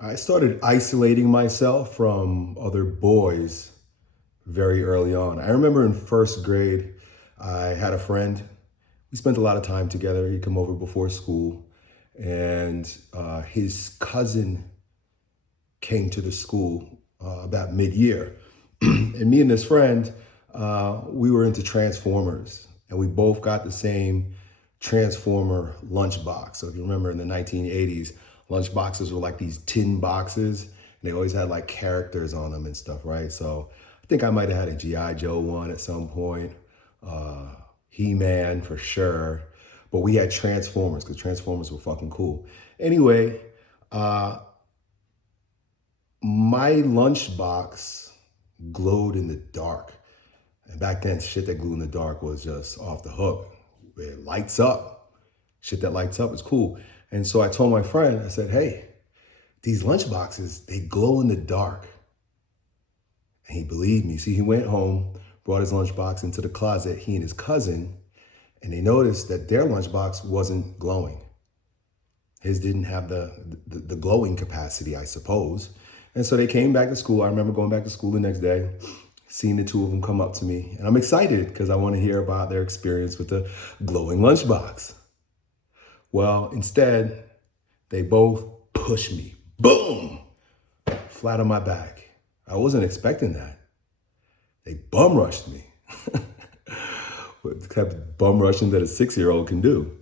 I started isolating myself from other boys very early on. I remember in first grade, I had a friend. We spent a lot of time together. He'd come over before school, and his cousin came to the school about mid-year. And me and this friend, we were into Transformers, and we both got the same Transformer lunchbox. So if you remember in the 1980s, lunchboxes were like these tin boxes, and they always had like characters on them and stuff, right? So I think I might have had a G.I. Joe one at some point, He-Man for sure, but we had Transformers because Transformers were fucking cool. Anyway, uh, my lunchbox glowed in the dark. And back then, shit that glue in the dark was just off the hook. It lights up. Shit that lights up is cool. And so I told my friend, I said, hey, these lunch boxes, they glow in the dark. And he believed me. See, he went home, brought his lunchbox into the closet, he and his cousin, and they noticed that their lunchbox wasn't glowing. His didn't have the glowing capacity, I suppose. And so they came back to school. I remember going back to school the next day, seeing the two of them come up to me. And I'm excited because I want to hear about their experience with the glowing lunchbox. Well, instead, they both pushed me, boom, flat on my back. I wasn't expecting that. They bum rushed me. What the type of bum rushing that a 6-year-old can do.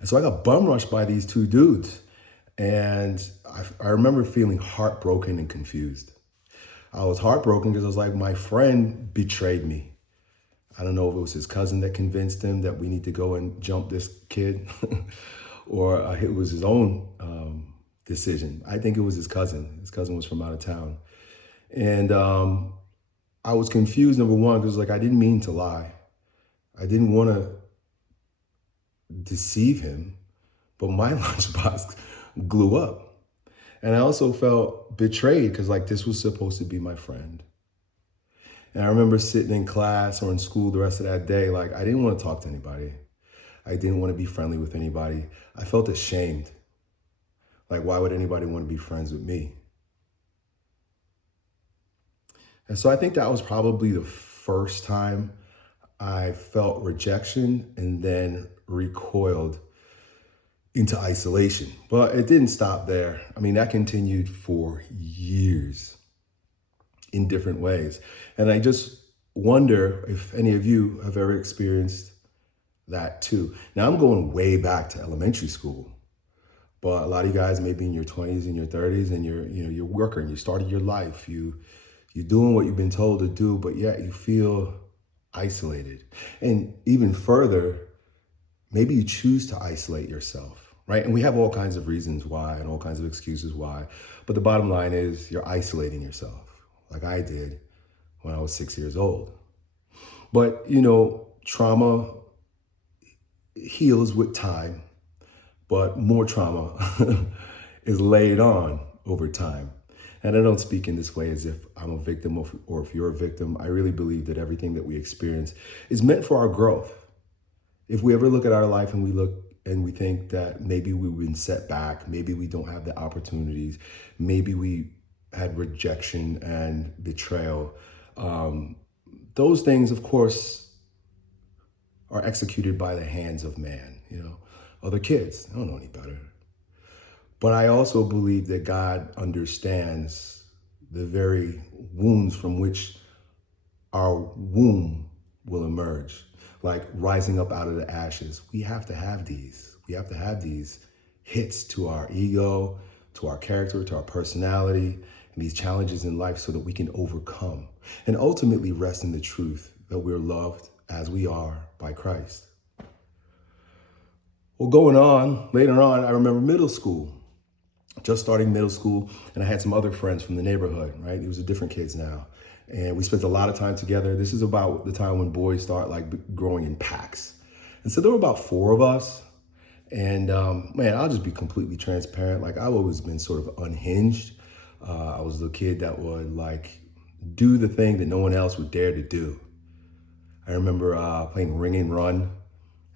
And so I got bum rushed by these two dudes. And I remember feeling heartbroken and confused. I was heartbroken because I was like, my friend betrayed me. I don't know if it was his cousin that convinced him that we need to go and jump this kid or it was his own decision. I think it was his cousin. His cousin was from out of town. And I was confused, number one, because like I didn't mean to lie. I didn't want to deceive him, but my lunchbox glue up. And I also felt betrayed because like this was supposed to be my friend. And I remember sitting in class or in school the rest of that day, like I didn't want to talk to anybody. I didn't want to be friendly with anybody. I felt ashamed. Like, why would anybody want to be friends with me? And so I think that was probably the first time I felt rejection and then recoiled into isolation. But it didn't stop there. I mean, that continued for years in different ways. And I just wonder if any of you have ever experienced that too. Now I'm going way back to elementary school, but a lot of you guys may be in your 20s and your 30s and you're working, you started your life, you're doing what you've been told to do, but yet you feel isolated. And even further, maybe you choose to isolate yourself, right? And we have all kinds of reasons why and all kinds of excuses why. But the bottom line is you're isolating yourself, like I did when I was 6 years old. But, trauma heals with time, but more trauma is laid on over time. And I don't speak in this way as if I'm a victim or if you're a victim. I really believe that everything that we experience is meant for our growth. If we ever look at our life and we look and we think that maybe we've been set back, maybe we don't have the opportunities, maybe we had rejection and betrayal, those things, of course, are executed by the hands of man, other kids. They don't know any better. But I also believe that God understands the very wounds from which our womb will emerge, like rising up out of the ashes. We have to have these. We have to have these hits to our ego, to our character, to our personality, and these challenges in life so that we can overcome and ultimately rest in the truth that we're loved as we are by Christ. Well, going on, later on, I remember middle school. Just starting middle school, and I had some other friends from the neighborhood, right? It was different kids now. And we spent a lot of time together. This is about the time when boys start like growing in packs. And so there were about 4 of us. And man, I'll just be completely transparent. Like I've always been sort of unhinged. I was the kid that would like do the thing that no one else would dare to do. I remember playing Ring and Run.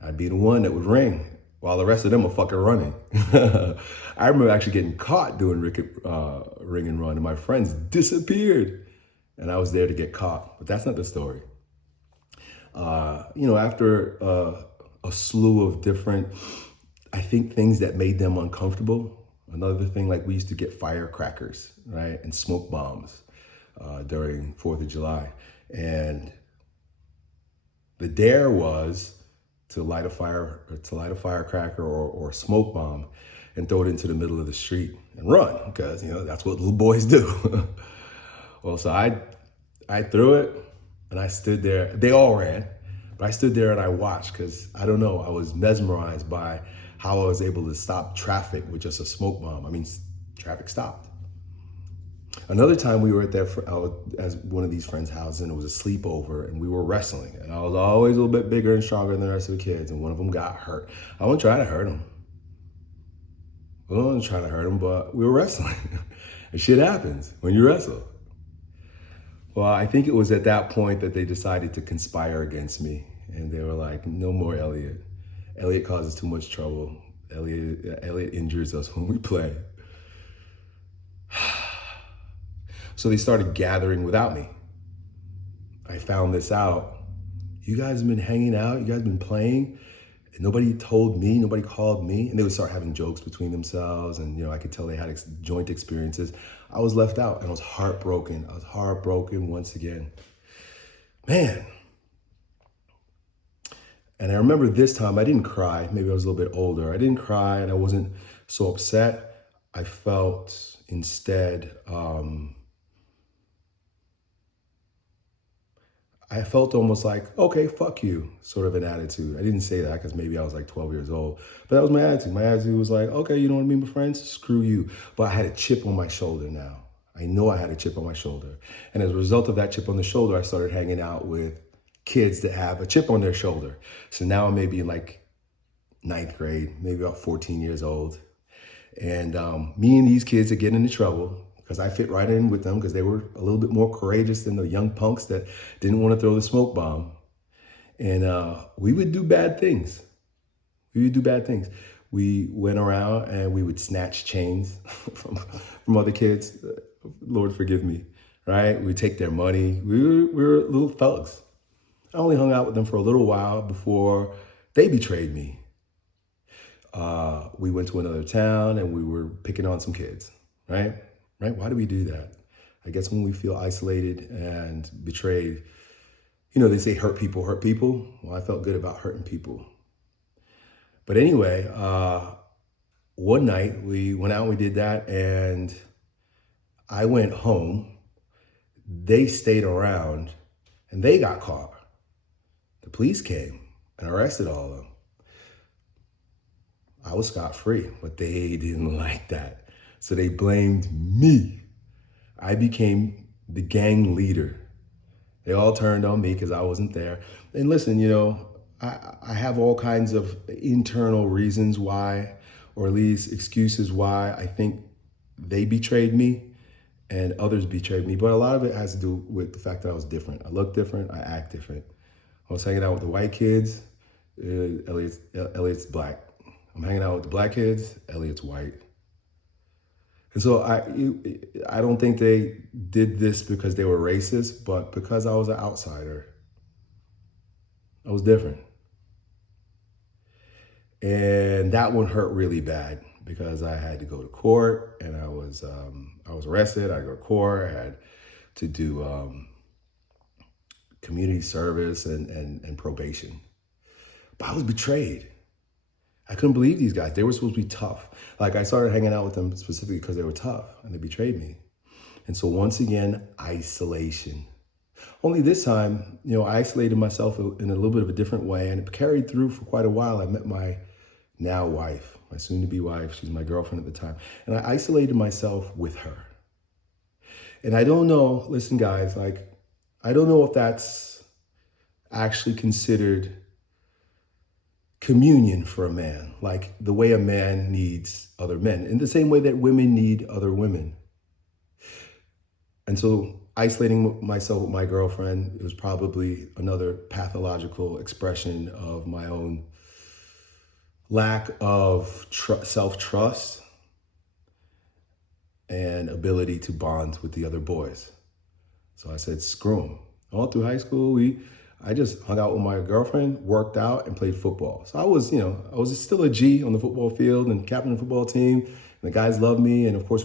I'd be the one that would ring. while the rest of them are fucking running. I remember actually getting caught doing ring and run, and my friends disappeared, and I was there to get caught. But that's not the story. After a slew of different, I think, things that made them uncomfortable. Another thing, like we used to get firecrackers, right, and smoke bombs during 4th of July, and the dare was to light a firecracker or a smoke bomb and throw it into the middle of the street and run, because that's what little boys do. Well, so I threw it and I stood there. They all ran, but I stood there and I watched, because I don't know, I was mesmerized by how I was able to stop traffic with just a smoke bomb. I mean, traffic stopped. Another time we were as one of these friends' houses, and it was a sleepover, and we were wrestling. And I was always a little bit bigger and stronger than the rest of the kids, and one of them got hurt. I wasn't trying to hurt him. But we were wrestling. And shit happens when you wrestle. Well, I think it was at that point that they decided to conspire against me. And they were like, no more Elliot. Elliot causes too much trouble. Elliot injures us when we play. So they started gathering without me. I found this out. You guys have been hanging out, you guys have been playing, and nobody told me, nobody called me. And they would start having jokes between themselves, and I could tell they had joint experiences. I was left out, and I was heartbroken. I was heartbroken once again. Man. And I remember this time I didn't cry. Maybe I was a little bit older. I didn't cry, and I wasn't so upset. I felt instead, I felt almost like, okay, fuck you, sort of an attitude. I didn't say that because maybe I was like 12 years old, but that was my attitude. My attitude was like, okay, you don't want to be my friends? Screw you. But I had a chip on my shoulder now. I know I had a chip on my shoulder. And as a result of that chip on the shoulder, I started hanging out with kids that have a chip on their shoulder. So now I may be in like 9th grade, maybe about 14 years old. And me and these kids are getting into trouble, because I fit right in with them, because they were a little bit more courageous than the young punks that didn't want to throw the smoke bomb. And we would do bad things. We went around and we would snatch chains from other kids. Lord forgive me, right? We'd take their money. We were little thugs. I only hung out with them for a little while before they betrayed me. We went to another town and we were picking on some kids, right? Why do we do that? I guess when we feel isolated and betrayed, they say hurt people hurt people. Well, I felt good about hurting people. But anyway, one night we went out and we did that, and I went home. They stayed around and they got caught. The police came and arrested all of them. I was scot-free, but they didn't like that. So they blamed me. I became the gang leader. They all turned on me because I wasn't there. And listen, I have all kinds of internal reasons why, or at least excuses why I think they betrayed me and others betrayed me. But a lot of it has to do with the fact that I was different. I look different, I act different. I was hanging out with the white kids, Elliot's black. I'm hanging out with the black kids, Elliot's white. And so I don't think they did this because they were racist, but because I was an outsider. I was different. And that one hurt really bad, because I had to go to court, and I was arrested. I had to go to court. I had to do community service and probation. But I was betrayed. I couldn't believe these guys. They were supposed to be tough. Like, I started hanging out with them specifically because they were tough, and they betrayed me. And so once again, isolation. Only this time, I isolated myself in a little bit of a different way, and it carried through for quite a while. I met my now wife, my soon-to-be wife. She's my girlfriend at the time. And I isolated myself with her. And I don't know, listen guys, I don't know if that's actually considered communion for a man, like the way a man needs other men, in the same way that women need other women. And so isolating myself with my girlfriend was probably another pathological expression of my own lack of self-trust and ability to bond with the other boys. So I said, screw them. All through high school, I just hung out with my girlfriend, worked out, and played football. So I was still a G on the football field and captain of the football team. And the guys loved me. And of course,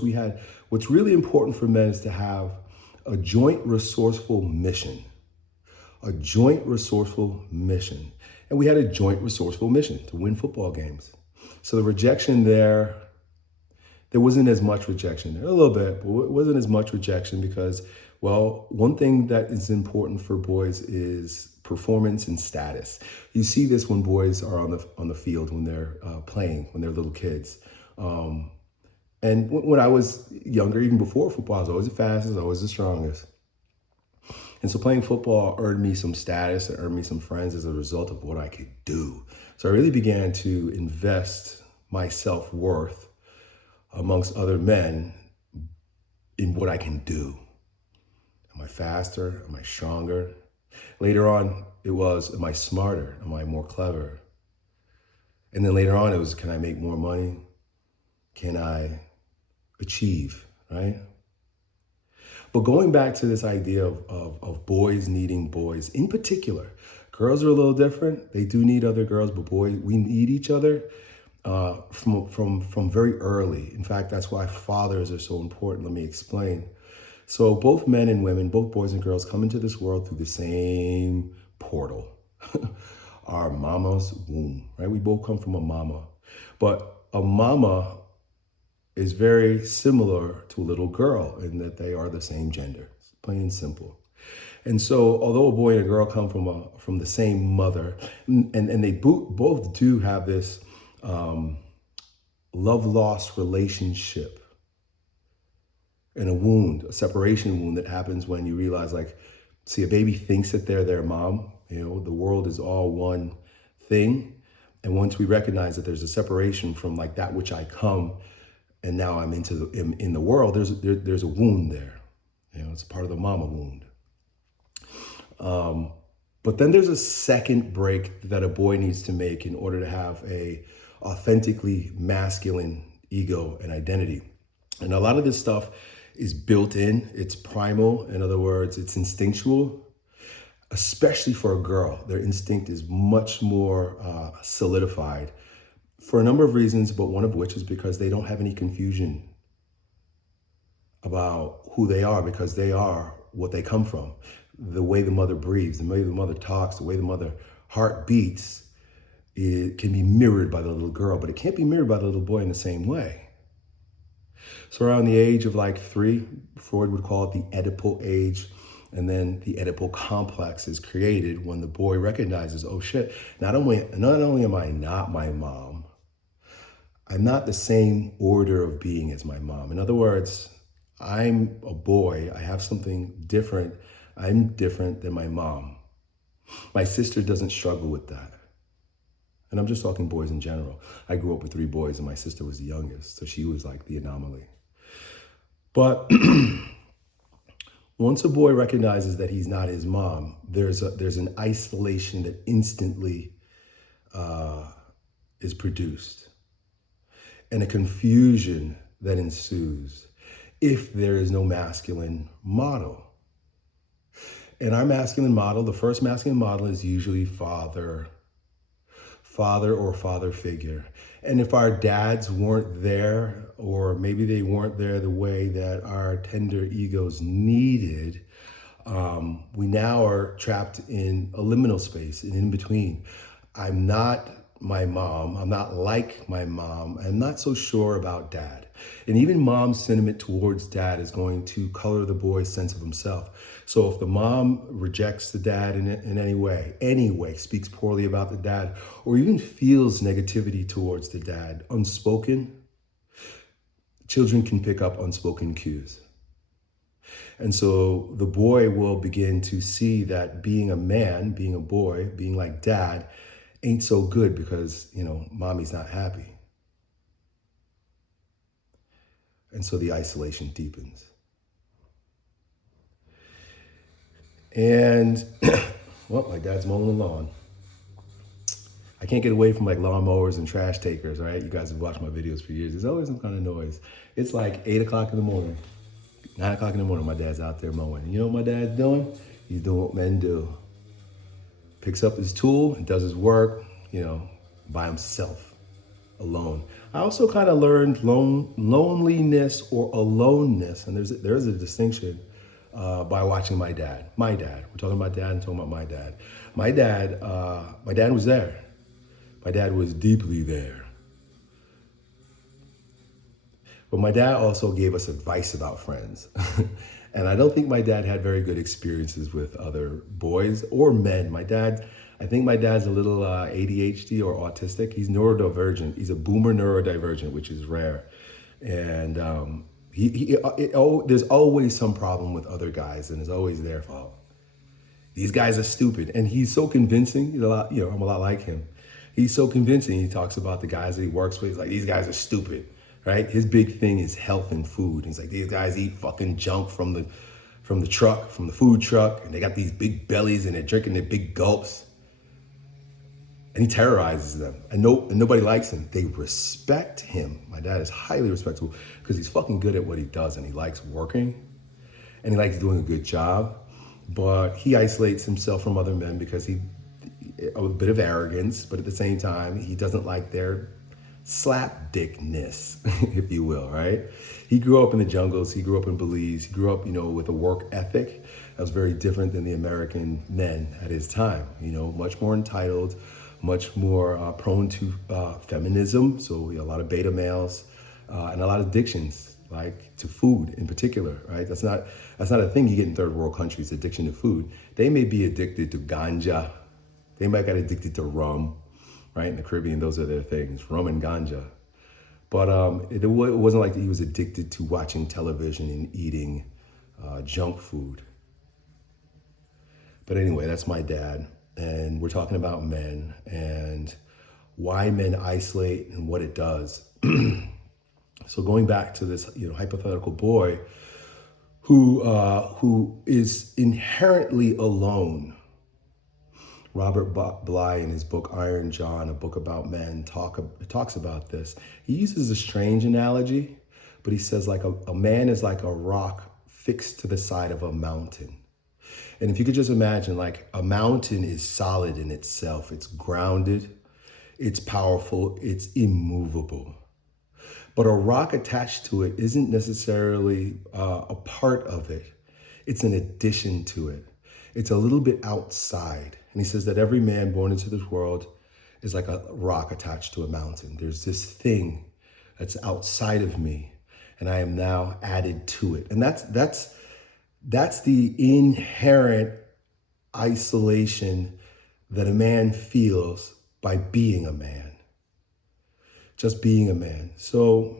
what's really important for men is to have a joint resourceful mission. A joint resourceful mission. And we had a joint resourceful mission to win football games. So the rejection there wasn't as much rejection there, a little bit, but it wasn't as much rejection because, well, one thing that is important for boys is performance and status. You see this when boys are on the field, when they're playing, when they're little kids. And when I was younger, even before football, I was always the fastest, always the strongest. And so playing football earned me some status, it earned me some friends as a result of what I could do. So I really began to invest my self-worth amongst other men in what I can do. Am I faster? Am I stronger? Later on, it was, am I smarter? Am I more clever? And then later on, it was, can I make more money? Can I achieve, right? But going back to this idea of boys needing boys, in particular, girls are a little different. They do need other girls, but boys, we need each other from very early. In fact, that's why fathers are so important. Let me explain. So both men and women, both boys and girls come into this world through the same portal, our mama's womb, right? We both come from a mama, but a mama is very similar to a little girl in that they are the same gender, plain and simple. And so, although a boy and a girl come from the same mother, and they both do have this love-lost relationship and a wound, a separation wound that happens when you realize, like, see, a baby thinks that they're their mom. You know, the world is all one thing. And once we recognize that there's a separation from like that which I come, and now I'm in the world, there's a wound there. You know, it's part of the mama wound. But then there's a second break that a boy needs to make in order to have a authentically masculine ego and identity. And a lot of this stuff is built in, it's primal. In other words, it's instinctual, especially for a girl. Their instinct is much more solidified for a number of reasons, but one of which is because they don't have any confusion about who they are, because they are what they come from. The way the mother breathes, the way the mother talks, the way the mother heart beats, it can be mirrored by the little girl, but it can't be mirrored by the little boy in the same way. So around the age of like 3, Freud would call it the Oedipal age. And then the Oedipal complex is created when the boy recognizes, oh shit, not only am I not my mom, I'm not the same order of being as my mom. In other words, I'm a boy, I have something different. I'm different than my mom. My sister doesn't struggle with that. And I'm just talking boys in general. I grew up with 3 boys and my sister was the youngest, so she was like the anomaly. But once a boy recognizes that he's not his mom, there's an isolation that instantly is produced, and a confusion that ensues if there is no masculine model. And our masculine model, the first masculine model, is usually father or father figure. And if our dads weren't there, or maybe they weren't there the way that our tender egos needed, we now are trapped in a liminal space, and in between. I'm not my mom, I'm not like my mom, I'm not so sure about dad. And even mom's sentiment towards dad is going to color the boy's sense of himself. So if the mom rejects the dad in any way, speaks poorly about the dad, or even feels negativity towards the dad, unspoken, children can pick up unspoken cues. And so the boy will begin to see that being a man, being a boy, being like dad, ain't so good because, you know, mommy's not happy. And so the isolation deepens. And, well, my dad's mowing the lawn. I can't get away from like lawnmowers and trash takers, right? You guys have watched my videos for years. There's always some kind of noise. It's like 8 o'clock in the morning, 9 o'clock in the morning, my dad's out there mowing. And you know what my dad's doing? He's doing what men do. Picks up his tool and does his work, by himself, alone. I also kind of learned loneliness or aloneness, and there is a distinction by watching my dad. My dad. We're talking about dad and talking about my dad. My dad was there. My dad was deeply there. But my dad also gave us advice about friends. And I don't think my dad had very good experiences with other boys or men. I think my dad's a little ADHD or autistic. He's neurodivergent. He's a boomer neurodivergent, which is rare. And there's always some problem with other guys, and it's always their fault. These guys are stupid. And he's so convincing. I'm a lot like him. He's so convincing. He talks about the guys that he works with. He's like, these guys are stupid, right? His big thing is health and food. He's like, these guys eat fucking junk from the food truck, and they got these big bellies and they're drinking their big gulps. And he terrorizes them. And nobody likes him. They respect him. My dad is highly respectable because he's fucking good at what he does, and he likes working and he likes doing a good job. But he isolates himself from other men because a bit of arrogance, but at the same time, he doesn't like their slapdickness, if you will, right? He grew up in the jungles. He grew up in Belize. He grew up, with a work ethic that was very different than the American men at his time. Much more entitled, much more prone to feminism. So a lot of beta males and a lot of addictions, like to food in particular, right? That's not a thing you get in third world countries, addiction to food. They may be addicted to ganja. They might get addicted to rum, right? In the Caribbean, those are their things, rum and ganja. But it wasn't like he was addicted to watching television and eating junk food. But anyway, that's my dad. And we're talking about men and why men isolate and what it does. So going back to this, hypothetical boy who is inherently alone. Robert Bly, in his book Iron John, a book about men, talks about this. He uses a strange analogy, but he says like a man is like a rock fixed to the side of a mountain. And if you could just imagine, like a mountain is solid in itself. It's grounded, it's powerful, it's immovable. But a rock attached to it isn't necessarily a part of it. It's an addition to it. It's a little bit outside. And he says that every man born into this world is like a rock attached to a mountain. There's this thing that's outside of me, and I am now added to it. And that's the inherent isolation that a man feels by being a man. Just being a man. So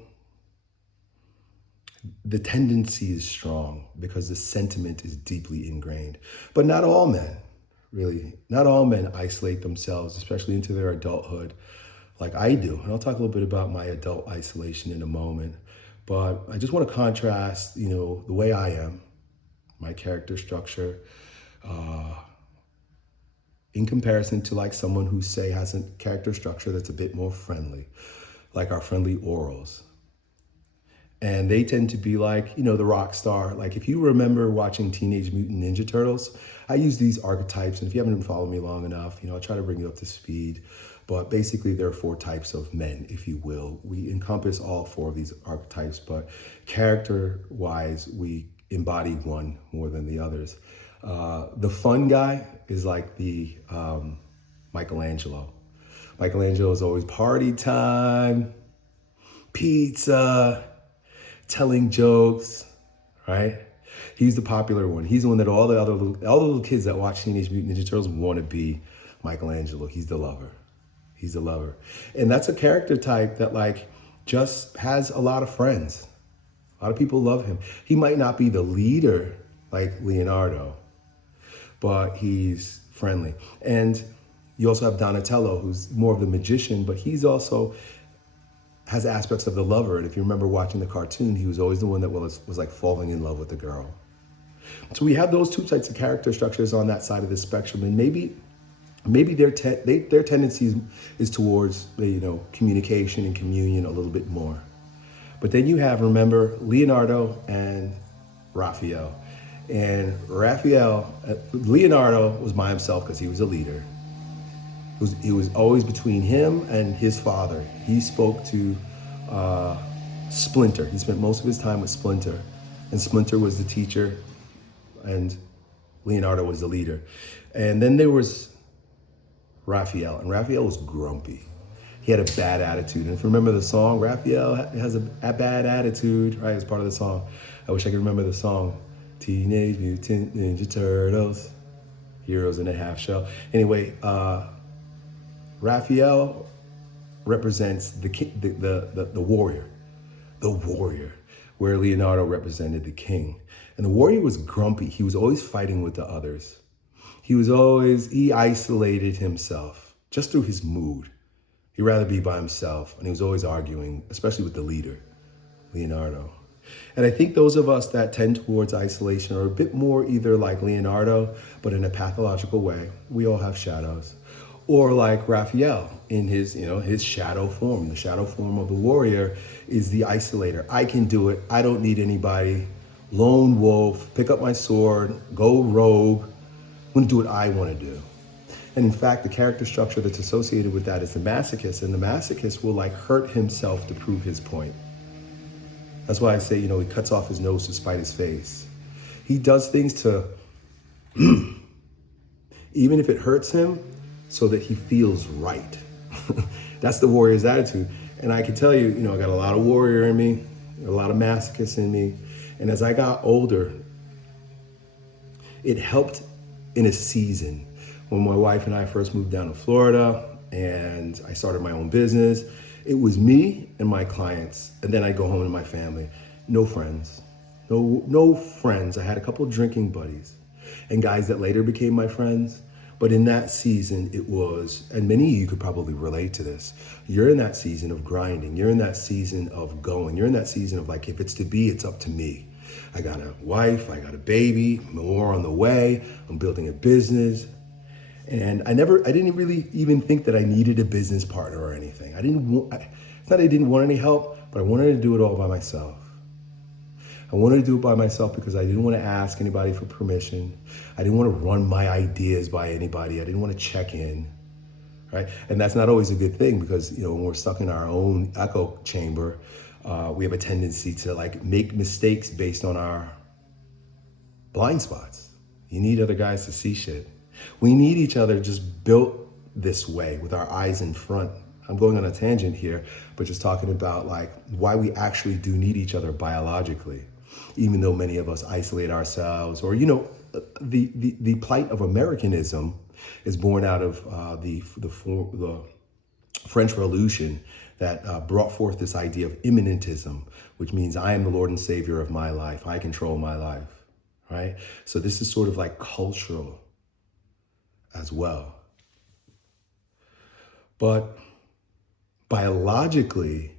the tendency is strong because the sentiment is deeply ingrained. But not all men. Really, not all men isolate themselves, especially into their adulthood, like I do. And I'll talk a little bit about my adult isolation in a moment. But I just want to contrast, the way I am, my character structure, in comparison to like someone who has a character structure that's a bit more friendly, like our friendly orals. And they tend to be like, the rock star. Like if you remember watching Teenage Mutant Ninja Turtles, I use these archetypes. And if you haven't been following me long enough, I'll try to bring you up to speed. But basically there are 4 types of men, if you will. We encompass all 4 of these archetypes, but character-wise, we embody one more than the others. The fun guy is like the Michelangelo. Michelangelo is always party time, pizza, telling jokes, right? He's the popular one. He's the one that all the little kids that watch Teenage Mutant Ninja Turtles want to be Michelangelo. He's the lover. He's the lover. And that's a character type that like just has a lot of friends. A lot of people love him. He might not be the leader like Leonardo, but he's friendly. And you also have Donatello, who's more of the magician, but he's also has aspects of the lover. And if you remember watching the cartoon, he was always the one that was like falling in love with the girl. So we have those 2 types of character structures on that side of the spectrum. And maybe maybe their tendency is towards communication and communion a little bit more. But then you have, remember, Leonardo and Raphael. And Leonardo was by himself because he was a leader. It was always between him and his father. He spoke to Splinter. He spent most of his time with Splinter. And Splinter was the teacher and Leonardo was the leader. And then there was Raphael. And Raphael was grumpy. He had a bad attitude. And if you remember the song, Raphael has a bad attitude, right? It's part of the song. I wish I could remember the song. Teenage Mutant Ninja Turtles, Heroes in a Half Shell. Anyway, Raphael represents the warrior, where Leonardo represented the king. And the warrior was grumpy. He was always fighting with the others. He isolated himself just through his mood. He'd rather be by himself, and he was always arguing, especially with the leader, Leonardo. And I think those of us that tend towards isolation are a bit more either like Leonardo, but in a pathological way. We all have shadows. Or like Raphael in his shadow form. The shadow form of the warrior is the isolator. I can do it. I don't need anybody. Lone wolf, pick up my sword, go rogue. I'm going to do what I want to do. And in fact, the character structure that's associated with that is the masochist. And the masochist will hurt himself to prove his point. That's why I say, he cuts off his nose to spite his face. He does things to, even if it hurts him, so that he feels right. That's the warrior's attitude. And I can tell you, I got a lot of warrior in me, a lot of masochist in me. And as I got older, it helped in a season. When my wife and I first moved down to Florida and I started my own business, it was me and my clients, and then I'd go home to my family. No friends, no friends. I had a couple of drinking buddies and guys that later became my friends. But in that season, it was, and many of you could probably relate to this. You're in that season of grinding. You're in that season of going. You're in that season of if it's to be, it's up to me. I got a wife, I got a baby, more on the way. I'm building a business. And I didn't really even think that I needed a business partner or anything. It's not I didn't want any help, but I wanted to do it all by myself. I wanted to do it by myself because I didn't want to ask anybody for permission. I didn't want to run my ideas by anybody. I didn't want to check in, right? And that's not always a good thing because, when we're stuck in our own echo chamber, we have a tendency to make mistakes based on our blind spots. You need other guys to see shit. We need each other just built this way with our eyes in front. I'm going on a tangent here, but just talking about why we actually do need each other biologically, even though many of us isolate ourselves. Or, the plight of Americanism is born out of the French Revolution that brought forth this idea of immanentism, which means I am the Lord and Savior of my life. I control my life, right? So this is sort of cultural as well. But biologically,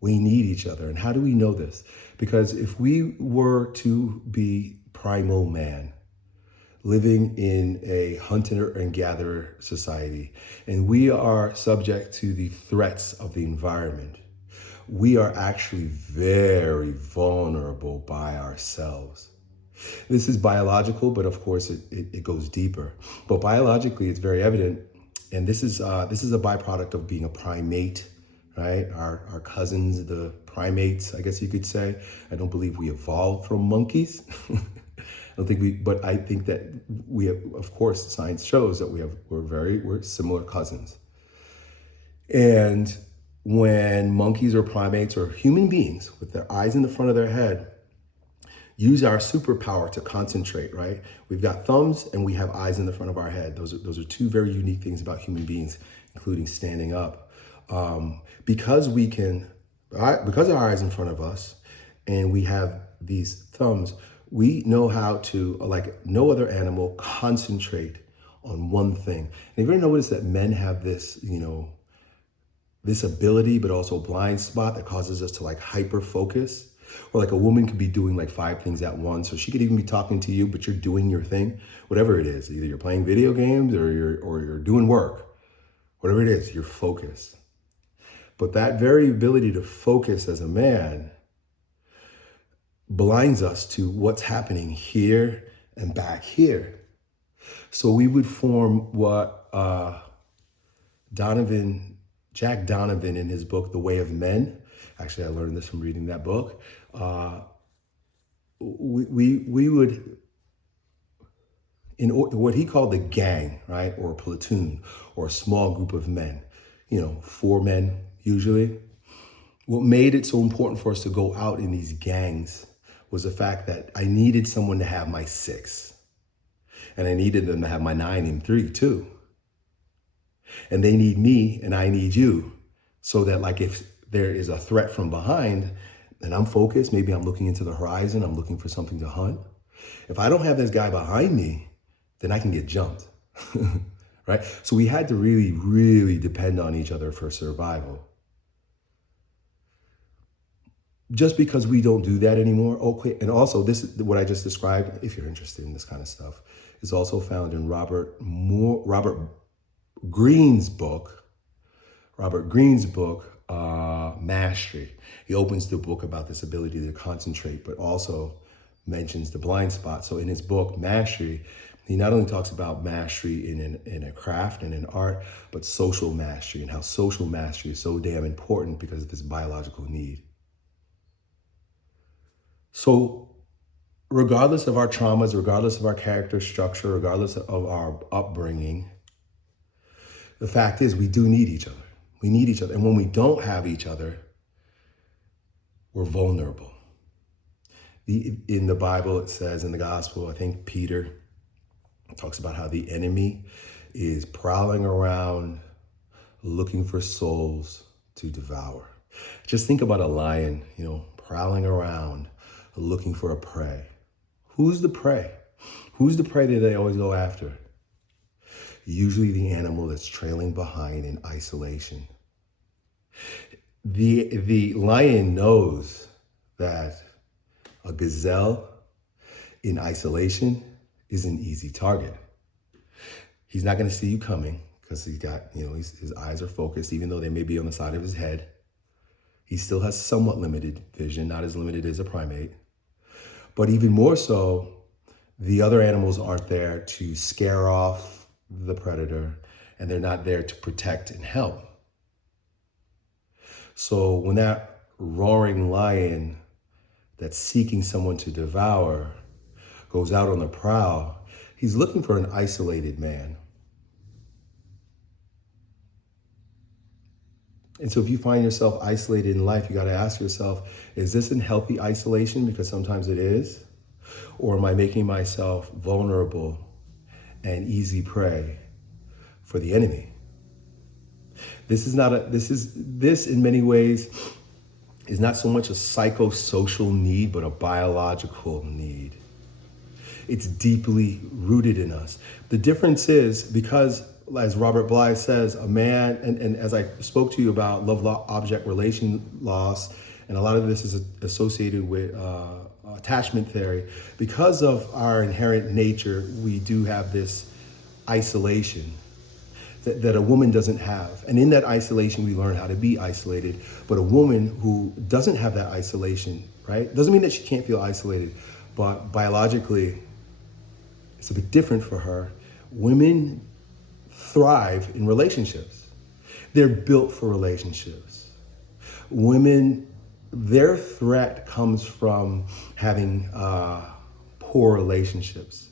we need each other. And how do we know this? Because if we were to be primal man, living in a hunter and gatherer society, and we are subject to the threats of the environment, we are actually very vulnerable by ourselves. This is biological, but of course it goes deeper. But biologically, it's very evident, and this is a byproduct of being a primate, right? Our cousins, the primates, I guess you could say. I don't believe we evolved from monkeys. I think that we have, of course, science shows that we're similar cousins. And when monkeys or primates or human beings with their eyes in the front of their head use our superpower to concentrate, right? We've got thumbs and we have eyes in the front of our head. Those are two very unique things about human beings, including standing up. Because our eyes in front of us and we have these thumbs, we know how to, like no other animal, concentrate on one thing. And have you ever noticed that men have this, this ability, but also blind spot that causes us to hyper focus? Or like a woman could be doing like 5 things at once, or she could even be talking to you, but you're doing your thing, whatever it is. Either you're playing video games or you're doing work. Whatever it is, you're focused. But that very ability to focus as a man blinds us to what's happening here and back here. So we would form what Jack Donovan in his book, The Way of Men. Actually, I learned this from reading that book. We would, in what he called the gang, right? Or a platoon or a small group of men, 4 men usually. What made it so important for us to go out in these gangs was the fact that I needed someone to have my 6. And I needed them to have my 9 and 3 too. And they need me and I need you. So that like if there is a threat from behind and I'm focused, maybe I'm looking into the horizon, I'm looking for something to hunt. If I don't have this guy behind me, then I can get jumped, right? So we had to really, really depend on each other for survival. Just because we don't do that anymore, okay. And also this is what I just described, if you're interested in this kind of stuff, is also found in Robert Greene's book, Mastery. He opens the book about this ability to concentrate, but also mentions the blind spot. So in his book, Mastery, he not only talks about mastery in a craft and in art, but social mastery and how social mastery is so damn important because of this biological need. So regardless of our traumas, regardless of our character structure, regardless of our upbringing, the fact is we do need each other. We need each other. And when we don't have each other, we're vulnerable. In the Bible, it says in the gospel, I think Peter talks about how the enemy is prowling around looking for souls to devour. Just think about a lion, prowling around looking for a prey. Who's the prey? Who's the prey that they always go after? Usually the animal that's trailing behind in isolation. The lion knows that a gazelle in isolation is an easy target. He's not going to see you coming because he's got, his eyes are focused, even though they may be on the side of his head. He still has somewhat limited vision, not as limited as a primate. But even more so, the other animals aren't there to scare off the predator, and they're not there to protect and help. So when that roaring lion that's seeking someone to devour goes out on the prowl, he's looking for an isolated man. And so if you find yourself isolated in life, you got to ask yourself, is this in healthy isolation? Because sometimes it is. Or am I making myself vulnerable and easy prey for the enemy? This in many ways is not so much a psychosocial need, but a biological need. It's deeply rooted in us. The difference is because, as Robert Bly says, a man, and as I spoke to you about love-object relation loss, and a lot of this is associated with attachment theory, because of our inherent nature, we do have this isolation that a woman doesn't have. And in that isolation, we learn how to be isolated. But a woman who doesn't have that isolation, right, doesn't mean that she can't feel isolated, but biologically, it's a bit different for her. Women thrive in relationships. They're built for relationships. Women, their threat comes from having poor relationships,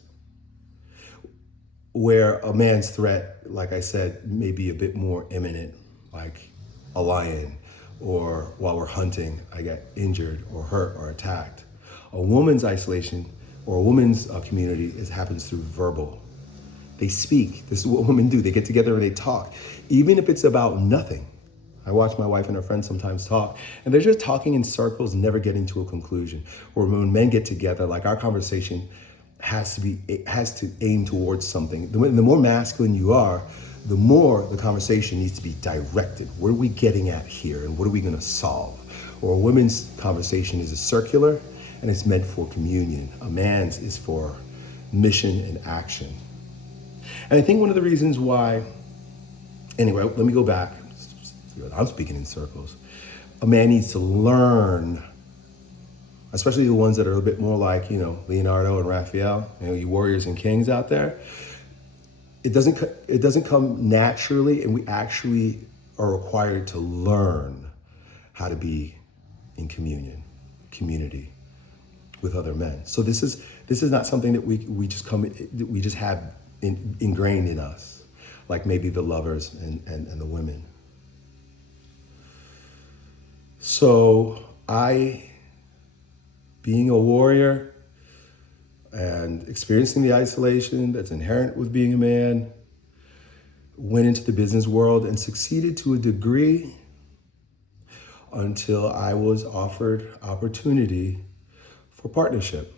where a man's threat, like I said, may be a bit more imminent, like a lion, or while we're hunting, I get injured or hurt or attacked. A woman's isolation or a woman's community happens through verbal. They speak. This is what women do. They get together and they talk, even if it's about nothing. I watch my wife and her friends sometimes talk, and they're just talking in circles, never getting to a conclusion. Or when men get together, like our conversation has to aim towards something. The more masculine you are, the more the conversation needs to be directed. What are we getting at here, and what are we going to solve? Or a women's conversation is a circular and it's meant for communion. A man's is for mission and action. And I think one of the reasons why, anyway, let me go back. I'm speaking in circles. A man needs to learn, especially the ones that are a bit more like, Leonardo and Raphael, you warriors and kings out there. It doesn't come naturally, and we actually are required to learn how to be in community with other men. So this is not something that we just have ingrained in us, like maybe the lovers and the women. So being a warrior and experiencing the isolation that's inherent with being a man, went into the business world and succeeded to a degree until I was offered opportunity for partnership.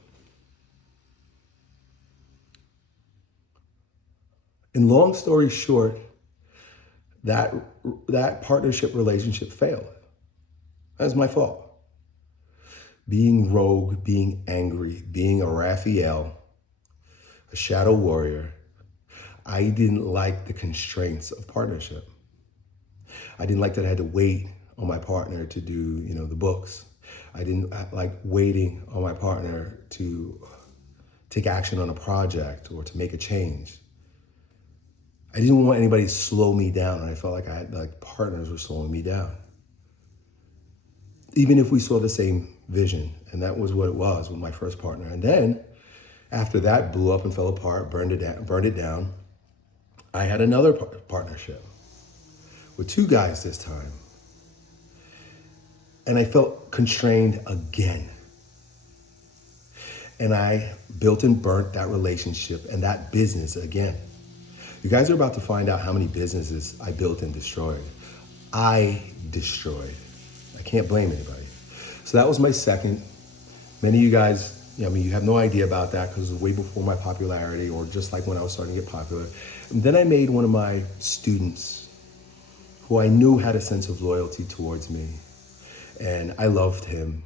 And long story short, that partnership relationship failed. That's my fault. Being rogue, being angry, being a Raphael, a shadow warrior, I didn't like the constraints of partnership. I didn't like that I had to wait on my partner to do, the books. I didn't like waiting on my partner to take action on a project or to make a change. I didn't want anybody to slow me down, and I felt like partners were slowing me down. Even if we saw the same vision, and that was what it was with my first partner. And then, after that blew up and fell apart, burned it down, I had another partnership with two guys this time. And I felt constrained again. And I built and burnt that relationship and that business again. You guys are about to find out how many businesses I built and destroyed. I destroyed. I can't blame anybody. So that was my second. Many of you guys, you have no idea about that because it was way before my popularity, or just like when I was starting to get popular. And then I made one of my students who I knew had a sense of loyalty towards me. And I loved him.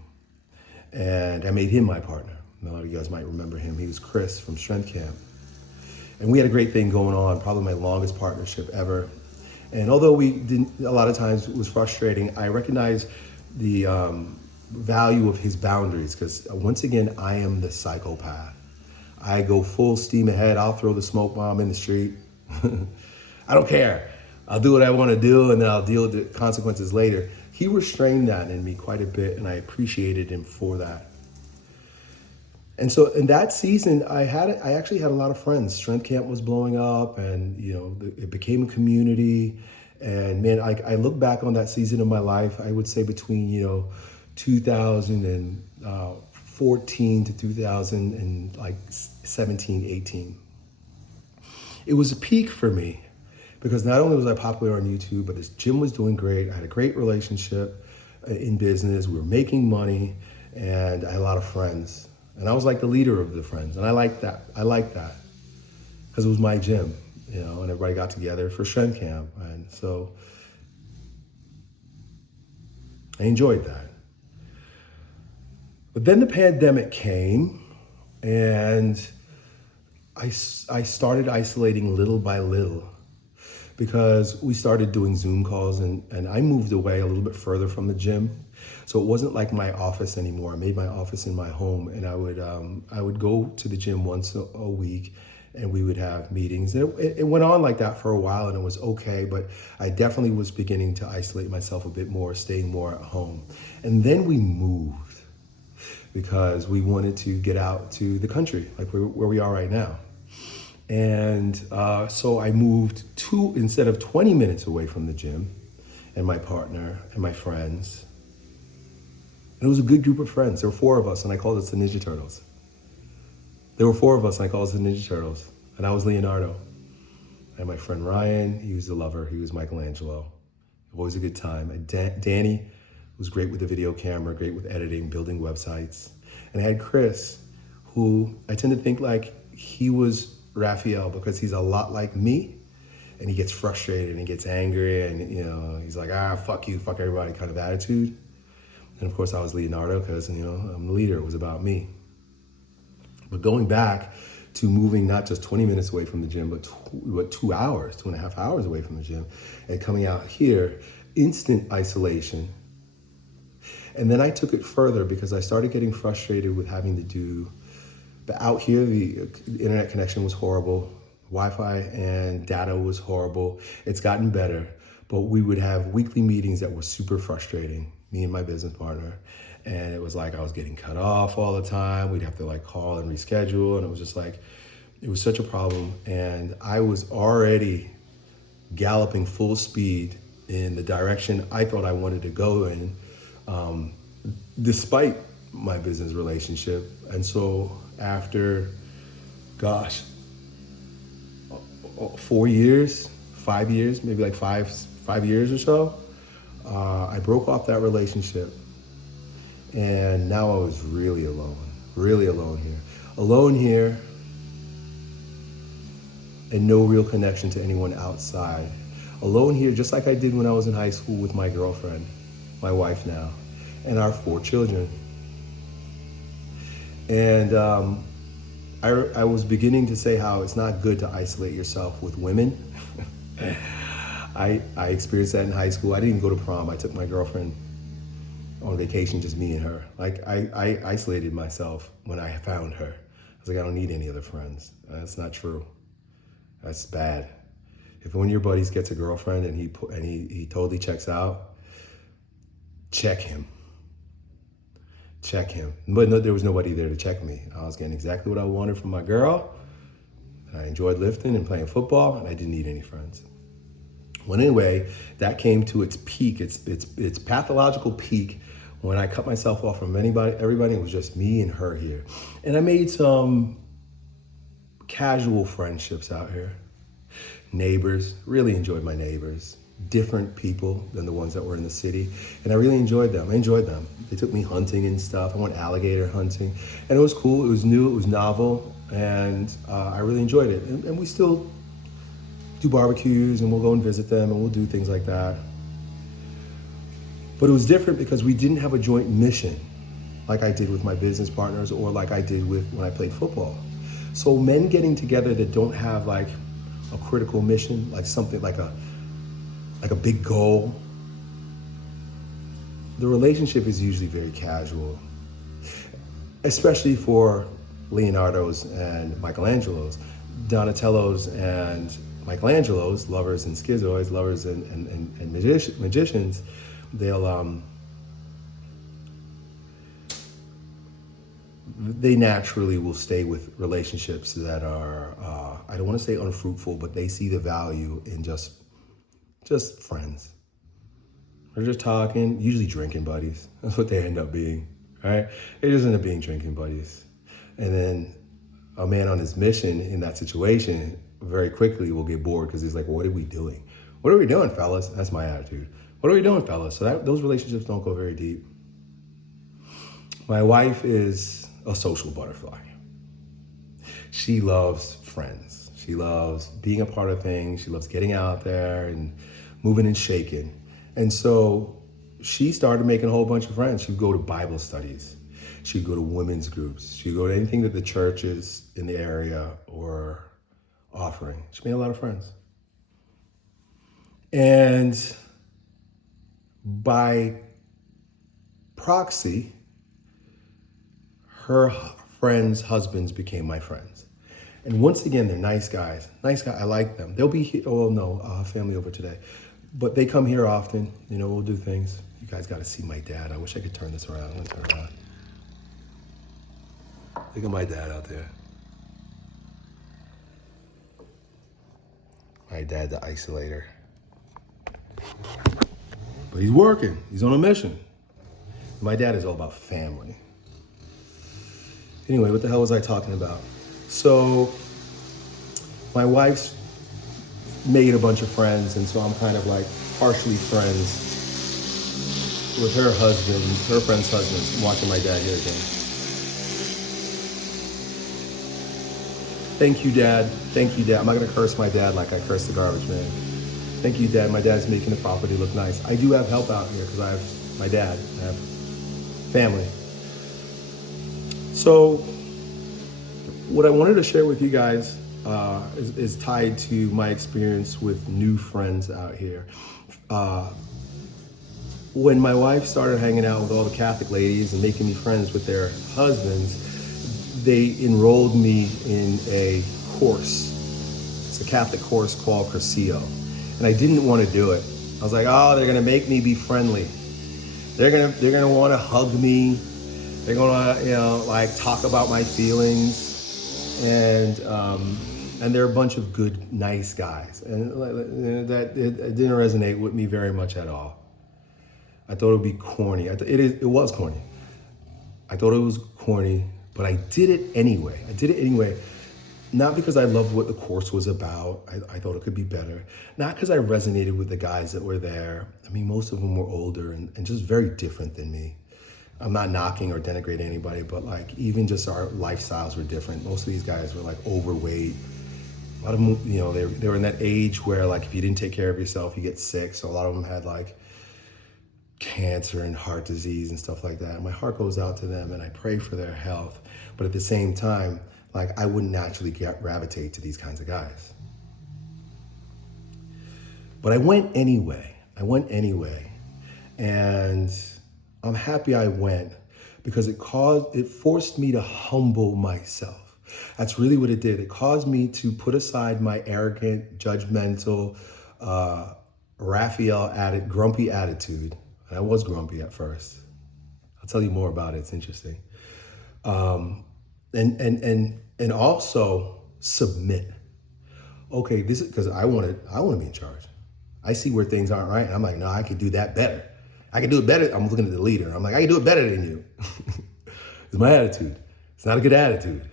And I made him my partner. A lot of you guys might remember him. He was Chris from Strength Camp. And we had a great thing going on, probably my longest partnership ever. And although we didn't, a lot of times it was frustrating, I recognized the value of his boundaries, because once again, I am the psychopath. I go full steam ahead. I'll throw the smoke bomb in the street. I don't care. I'll do what I want to do, and then I'll deal with the consequences later. He restrained that in me quite a bit, and I appreciated him for that. And so in that season, I actually had a lot of friends. Strength Camp was blowing up, and it became a community. And man, I look back on that season of my life, I would say between 2014 to 2017, 18. It was a peak for me because not only was I popular on YouTube, but this gym was doing great. I had a great relationship in business. We were making money, and I had a lot of friends. And I was like the leader of the friends, and I liked that. Because it was my gym, and everybody got together for Strength Camp. And so I enjoyed that. But then the pandemic came, and I started isolating little by little, because we started doing Zoom calls, and I moved away a little bit further from the gym. So it wasn't like my office anymore. I made my office in my home, and I would go to the gym once a week, and we would have meetings. It went on like that for a while, and it was okay, but I definitely was beginning to isolate myself a bit more, staying more at home. And then we moved because we wanted to get out to the country, like where we are right now. And so I moved instead of 20 minutes away from the gym and my partner and my friends. And it was a good group of friends. There were 4 of us, and I called us the Ninja Turtles. There were 4 of us, and I called us the Ninja Turtles. And I was Leonardo. And my friend Ryan, he was the lover. He was Michelangelo. Always a good time. And Danny was great with the video camera, great with editing, building websites. And I had Chris, who I tend to think like he was Raphael, because he's a lot like me, and he gets frustrated and he gets angry, and he's like, fuck you, fuck everybody kind of attitude. And of course I was Leonardo because, I'm the leader. It was about me. But going back to moving not just 20 minutes away from the gym, but 2 hours, 2.5 hours away from the gym, and coming out here, instant isolation. And then I took it further because I started getting frustrated with having to do, but out here, the internet connection was horrible. Wi-Fi and data was horrible. It's gotten better, but we would have weekly meetings that were super frustrating, me and my business partner. And it was like I was getting cut off all the time. We'd have to call and reschedule. And it was just it was such a problem. And I was already galloping full speed in the direction I thought I wanted to go in, despite my business relationship. And so after, 4 years, 5 years, maybe 5 years or so, I broke off that relationship. And now I was really alone here. Alone here, and no real connection to anyone outside. Alone here, just like I did when I was in high school with my girlfriend, my wife now, and our 4 children. And I was beginning to say how it's not good to isolate yourself with women. I experienced that in high school. I didn't even go to prom. I took my girlfriend on vacation, just me and her. I isolated myself when I found her. I was like, I don't need any other friends. That's not true. That's bad. If one of your buddies gets a girlfriend and he totally checks out, check him. But no, there was nobody there to check me. I was getting exactly what I wanted from my girl. And I enjoyed lifting and playing football, and I didn't need any friends. Well, anyway, that came to its peak, its pathological peak, when I cut myself off from everybody. It was just me and her here. And I made some casual friendships out here. Neighbors, really enjoyed my neighbors. Different people than the ones that were in the city. And I really enjoyed them. They took me hunting and stuff. I went alligator hunting. And it was cool, it was new, it was novel. And I really enjoyed it. And we still do barbecues, and we'll go and visit them, and we'll do things like that. But it was different because we didn't have a joint mission like I did with my business partners, or like I did when I played football. So men getting together that don't have a critical mission, something like a big goal, the relationship is usually very casual, especially for Leonardo's and Michelangelo's, Donatello's and Michelangelo's, lovers and schizoids, lovers and magicians. They naturally will stay with relationships that are, I don't want to say unfruitful, but they see the value in just friends. They're just talking, usually drinking buddies. That's what they end up being, right? They just end up being drinking buddies. And then a man on his mission in that situation very quickly will get bored because he's like, well, what are we doing? What are we doing, fellas? That's my attitude. What are we doing, fellas? So those relationships don't go very deep. My wife is a social butterfly. She loves friends. She loves being a part of things. She loves getting out there and moving and shaking. And so she started making a whole bunch of friends. She'd go to Bible studies. She'd go to women's groups. She'd go to anything that the churches in the area were offering. She made a lot of friends. And by proxy, her friends' husbands became my friends. And once again, they're nice guys. I like them. They'll be here. Oh, no, I'll have family over today. But they come here often. We'll do things. You guys got to see my dad. I wish I could turn this around. Let's turn it around. Look at my dad out there. My dad, the isolator. But he's working. He's on a mission. My dad is all about family. Anyway, what the hell was I talking about? So my wife's made a bunch of friends, and so I'm kind of partially friends with her husband, her friend's husband. I'm watching my dad here again. Thank you, Dad. Thank you, Dad. I'm not gonna curse my dad like I curse the garbage man. Thank you, Dad. My dad's making the property look nice. I do have help out here because I have my dad. I have family. So what I wanted to share with you guys is tied to my experience with new friends out here. When my wife started hanging out with all the Catholic ladies and making me friends with their husbands, they enrolled me in a course. It's a Catholic course called Cursillo. And I didn't want to do it. I was like, oh, they're gonna make me be friendly. They're gonna want to hug me. They're gonna, like talk about my feelings, and they're a bunch of good, nice guys, and that it didn't resonate with me very much at all. I thought it would be corny. It was corny. I thought it was corny, but I did it anyway. Not because I loved what the course was about. I thought it could be better. Not because I resonated with the guys that were there. I mean, most of them were older and just very different than me. I'm not knocking or denigrating anybody, but like even just our lifestyles were different. Most of these guys were like overweight. A lot of them, they were in that age where like if you didn't take care of yourself, you get sick. So a lot of them had like cancer and heart disease and stuff like that. My heart goes out to them and I pray for their health. But at the same time, like I wouldn't naturally gravitate to these kinds of guys. But I went anyway. And I'm happy I went because it forced me to humble myself. That's really what it did. It caused me to put aside my arrogant, judgmental, grumpy attitude. And I was grumpy at first. I'll tell you more about it. It's interesting. And also submit. Okay, this is because I want to be in charge. I see where things aren't right, and I'm like, no, I can do that better. I can do it better. I'm looking at the leader. I'm like, I can do it better than you. It's my attitude. It's not a good attitude.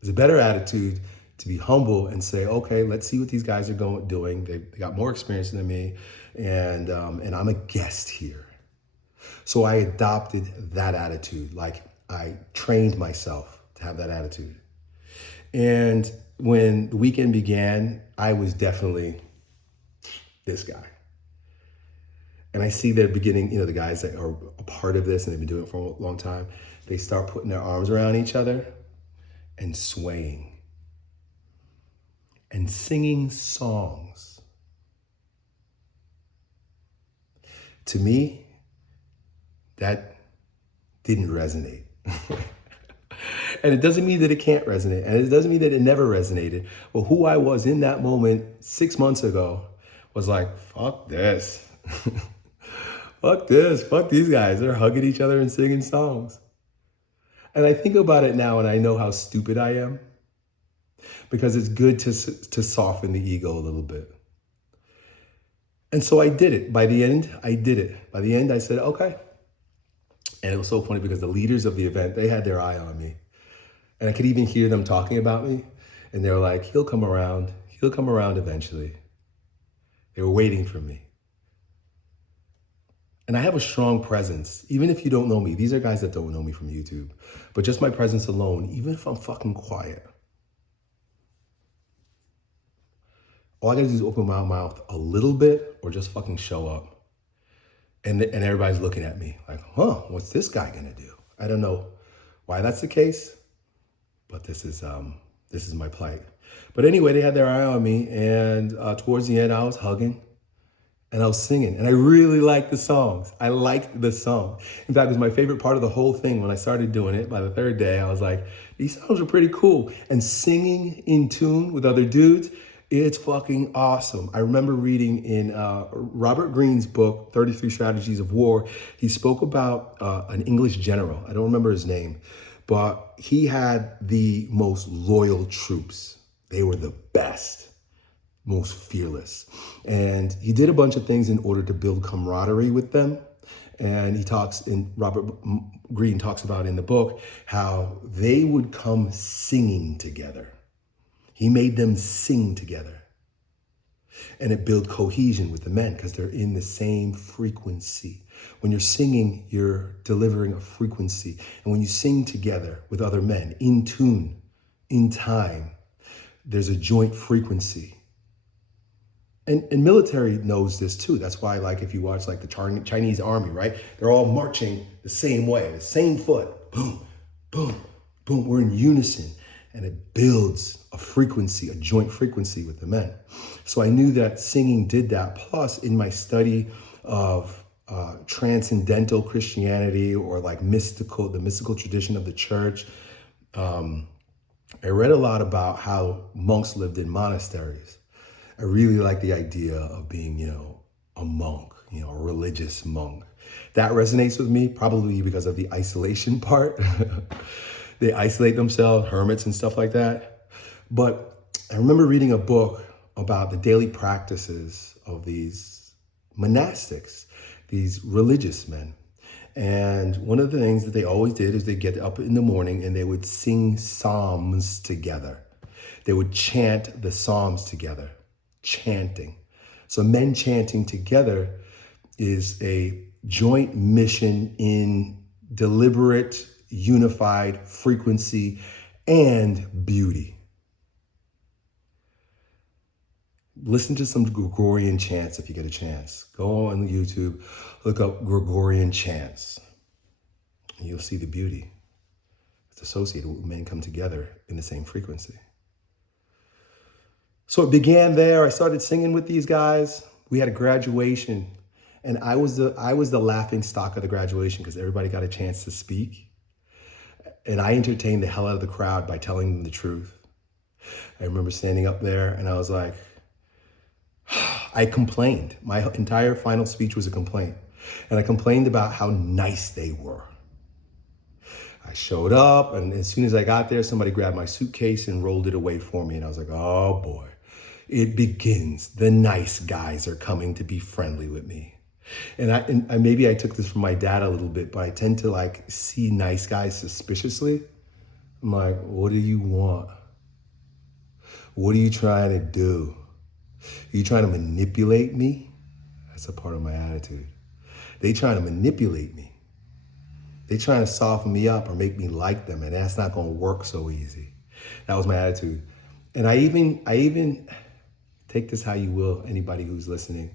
It's a better attitude to be humble and say, okay, let's see what these guys are doing. They got more experience than me, and I'm a guest here. So I adopted that attitude. Like I trained myself to have that attitude. And when the weekend began, I was definitely this guy. And I see they're beginning, the guys that are a part of this and they've been doing it for a long time, they start putting their arms around each other and swaying and singing songs. To me, that didn't resonate. And it doesn't mean that it can't resonate. And it doesn't mean that it never resonated. But who I was in that moment 6 months ago was like, fuck this. Fuck this. Fuck these guys. They're hugging each other and singing songs. And I think about it now and I know how stupid I am. Because it's good to soften the ego a little bit. And so I did it. By the end, I did it. By the end, I said, okay. And it was so funny because the leaders of the event, they had their eye on me. And I could even hear them talking about me. And they were like, he'll come around. He'll come around eventually. They were waiting for me. And I have a strong presence. Even if you don't know me, these are guys that don't know me from YouTube. But just my presence alone, even if I'm fucking quiet, all I gotta do is open my mouth a little bit or just fucking show up. And everybody's looking at me like, what's this guy gonna do? I don't know why that's the case, but this is my plight. But anyway, they had their eye on me, and towards the end, I was hugging and I was singing, and I really liked the songs. I liked the song. In fact, it was my favorite part of the whole thing. When I started doing it, by the third day, I was like, these songs are pretty cool. And singing in tune with other dudes, it's fucking awesome. I remember reading in Robert Greene's book, 33 Strategies of War, he spoke about an English general. I don't remember his name, but he had the most loyal troops. They were the best, most fearless. And he did a bunch of things in order to build camaraderie with them. And Robert Greene talks about in the book how they would come singing together. He made them sing together. And it built cohesion with the men because they're in the same frequency. When you're singing, you're delivering a frequency. And when you sing together with other men, in tune, in time, there's a joint frequency. And military knows this too. That's why, like, if you watch like the Chinese army, right? They're all marching the same way, the same foot. Boom, boom, boom. We're in unison. And it builds a frequency, a joint frequency with the men. So I knew that singing did that. Plus, in my study of transcendental Christianity, or like the mystical tradition of the church, I read a lot about how monks lived in monasteries. I really like the idea of being, a monk, a religious monk. That resonates with me, probably because of the isolation part. They isolate themselves, hermits and stuff like that. But I remember reading a book about the daily practices of these monastics, these religious men. And one of the things that they always did is they get up in the morning and they would sing psalms together. They would chant the psalms together, chanting. So men chanting together is a joint mission in deliberate, unified frequency and beauty. Listen to some Gregorian chants if you get a chance. Go on YouTube, look up Gregorian chants, and you'll see the beauty that's associated with men come together in the same frequency. So it began there. I started singing with these guys. We had a graduation, and I was the laughing stock of the graduation because everybody got a chance to speak. And I entertained the hell out of the crowd by telling them the truth. I remember standing up there and I was like, I complained. My entire final speech was a complaint. And I complained about how nice they were. I showed up, and as soon as I got there, somebody grabbed my suitcase and rolled it away for me. And I was like, oh boy, it begins. The nice guys are coming to be friendly with me. And I maybe I took this from my dad a little bit, but I tend to like see nice guys suspiciously. I'm like, what do you want? What are you trying to do? Are you trying to manipulate me? That's a part of my attitude. They trying to manipulate me. They trying to soften me up or make me like them, and that's not going to work so easy. That was my attitude. And I even take this how you will, anybody who's listening.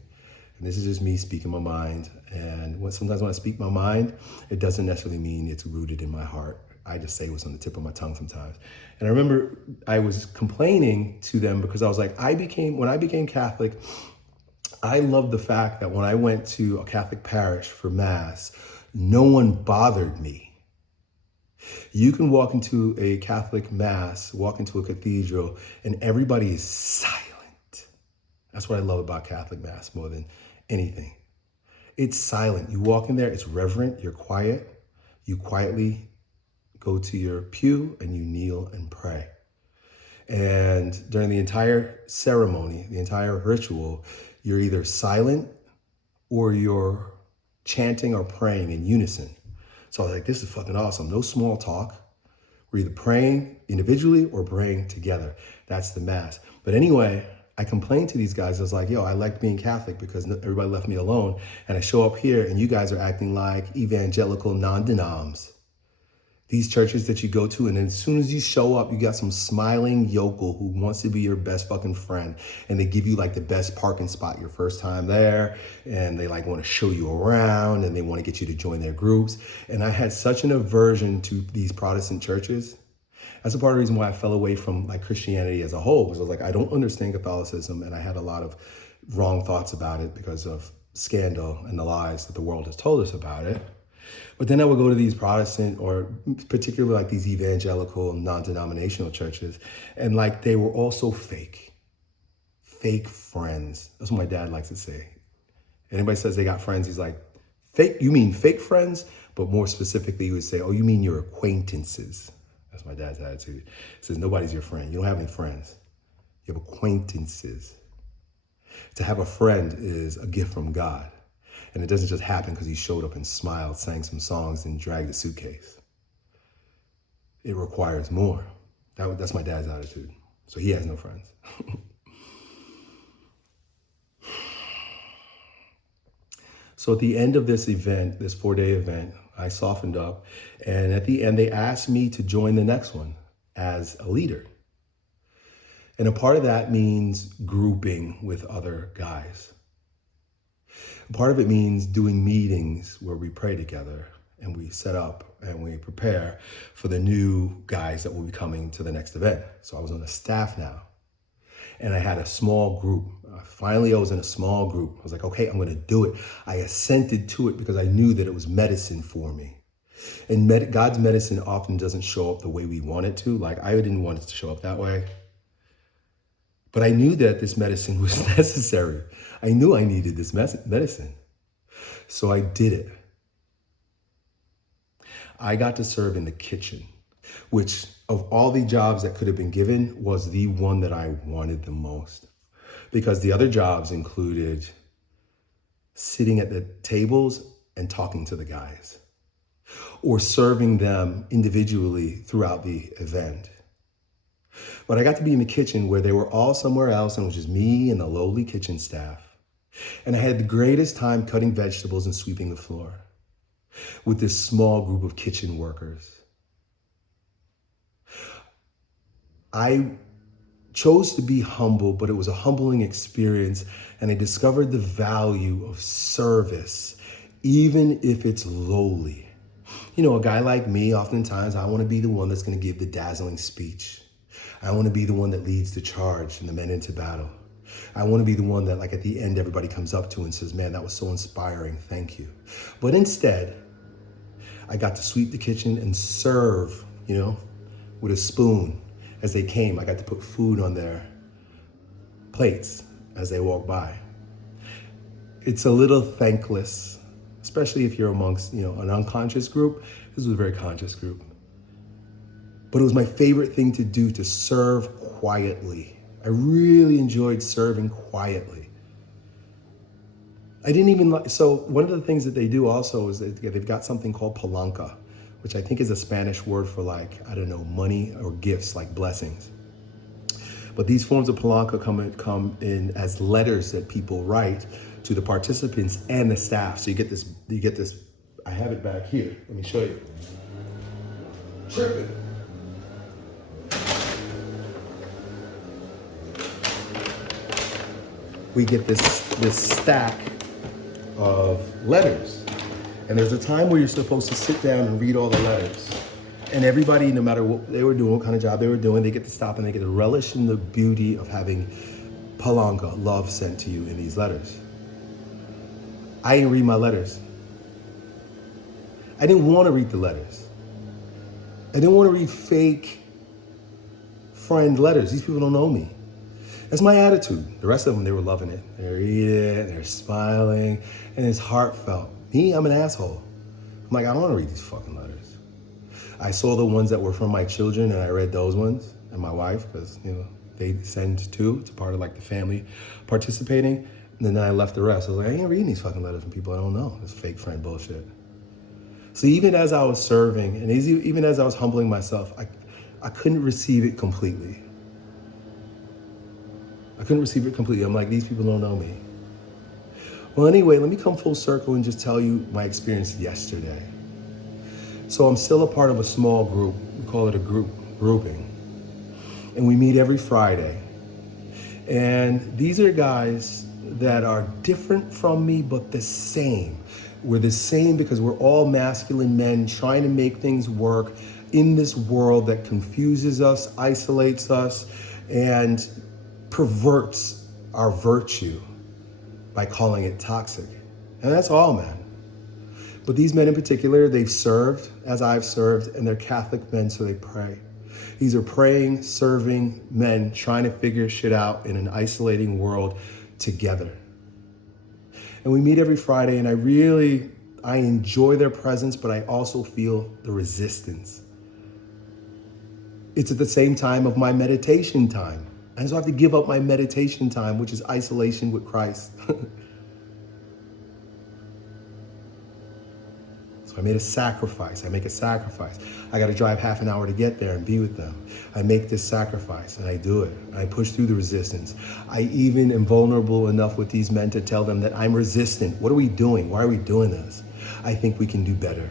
And this is just me speaking my mind. And sometimes when I speak my mind, it doesn't necessarily mean it's rooted in my heart. I just say what's on the tip of my tongue sometimes. And I remember I was complaining to them because I was like, when I became Catholic, I loved the fact that when I went to a Catholic parish for Mass, no one bothered me. You can walk into a Catholic Mass, walk into a cathedral, and everybody is silent. That's what I love about Catholic Mass more than anything. It's silent. You walk in there, it's reverent, you're quiet. You quietly go to your pew and you kneel and pray. And during the entire ceremony, the entire ritual, you're either silent or you're chanting or praying in unison. So I was like, this is fucking awesome. No small talk. We're either praying individually or praying together. That's the Mass. But anyway, I complained to these guys. I was like, yo, I like being Catholic because everybody left me alone. And I show up here and you guys are acting like evangelical non-denoms. These churches that you go to, and then as soon as you show up, you got some smiling yokel who wants to be your best fucking friend. And they give you like the best parking spot your first time there. And they like want to show you around and they want to get you to join their groups. And I had such an aversion to these Protestant churches. That's a part of the reason why I fell away from like Christianity as a whole, because I was like, I don't understand Catholicism, and I had a lot of wrong thoughts about it because of scandal and the lies that the world has told us about it. But then I would go to these Protestant, or particularly like these evangelical non-denominational churches, and like they were also fake friends. That's what my dad likes to say. Anybody says they got friends, he's like, fake? You mean fake friends? But more specifically, he would say, oh, you mean your acquaintances? That's my dad's attitude. He says, nobody's your friend. You don't have any friends. You have acquaintances. To have a friend is a gift from God. And it doesn't just happen because he showed up and smiled, sang some songs, and dragged a suitcase. It requires more. That's my dad's attitude. So he has no friends. So at the end of this event, this 4-day event, I softened up. And at the end, they asked me to join the next one as a leader. And a part of that means grouping with other guys. Part of it means doing meetings where we pray together and we set up and we prepare for the new guys that will be coming to the next event. So I was on the staff now and I had a small group. Finally, I was in a small group. I was like, okay, I'm going to do it. I assented to it because I knew that it was medicine for me. And God's medicine often doesn't show up the way we want it to. Like, I didn't want it to show up that way. But I knew that this medicine was necessary. I knew I needed this medicine. So I did it. I got to serve in the kitchen, which of all the jobs that could have been given was the one that I wanted the most. Because the other jobs included sitting at the tables and talking to the guys, or serving them individually throughout the event. But I got to be in the kitchen where they were all somewhere else and it was just me and the lowly kitchen staff. And I had the greatest time cutting vegetables and sweeping the floor with this small group of kitchen workers. I chose to be humble, but it was a humbling experience, and I discovered the value of service, even if it's lowly. You know, a guy like me, oftentimes I want to be the one that's going to give the dazzling speech. I want to be the one that leads the charge and the men into battle. I want to be the one that, like, at the end, everybody comes up to and says, man, that was so inspiring, thank you. But instead, I got to sweep the kitchen and serve, with a spoon. As they came, I got to put food on their plates as they walked by. It's a little thankless, especially if you're amongst, an unconscious group. This was a very conscious group. But it was my favorite thing to do, to serve quietly. I really enjoyed serving quietly. I didn't even so one of the things that they do also is that they've got something called palanca, which I think is a Spanish word for, like, I don't know, money or gifts, like blessings. But these forms of palanca come in as letters that people write to the participants and the staff. So you get this, I have it back here. Let me show you. Tripping. We get this stack of letters. And there's a time where you're supposed to sit down and read all the letters. And everybody, no matter what they were doing, what kind of job they were doing, they get to stop and they get to relish in the beauty of having palanca, love, sent to you in these letters. I didn't read my letters. I didn't want to read the letters. I didn't want to read fake friend letters. These people don't know me. That's my attitude. The rest of them, they were loving it. They're reading it, they're smiling, and it's heartfelt. Me, I'm an asshole. I'm like, I don't want to read these fucking letters. I saw the ones that were from my children, and I read those ones, and my wife, because, they send too. It's a part of, like, the family participating. And then I left the rest. I was like, I ain't reading these fucking letters from people I don't know. It's fake friend bullshit. So even as I was serving, and even as I was humbling myself, I couldn't receive it completely. I'm like, these people don't know me. Well, anyway, let me come full circle and just tell you my experience yesterday. So I'm still a part of a small group. We call it a grouping. And we meet every Friday. And these are guys that are different from me, but the same. We're the same because we're all masculine men trying to make things work in this world that confuses us, isolates us, and perverts our virtue by calling it toxic. And that's all, man. But these men in particular, they've served as I've served, and they're Catholic men, so they pray. These are praying, serving men trying to figure shit out in an isolating world together. And we meet every Friday, and I enjoy their presence, but I also feel the resistance. It's at the same time of my meditation time. And so I have to give up my meditation time, which is isolation with Christ. So I made a sacrifice. I make a sacrifice. I got to drive half an hour to get there and be with them. I make this sacrifice and I do it. I push through the resistance. I even am vulnerable enough with these men to tell them that I'm resistant. What are we doing? Why are we doing this? I think we can do better.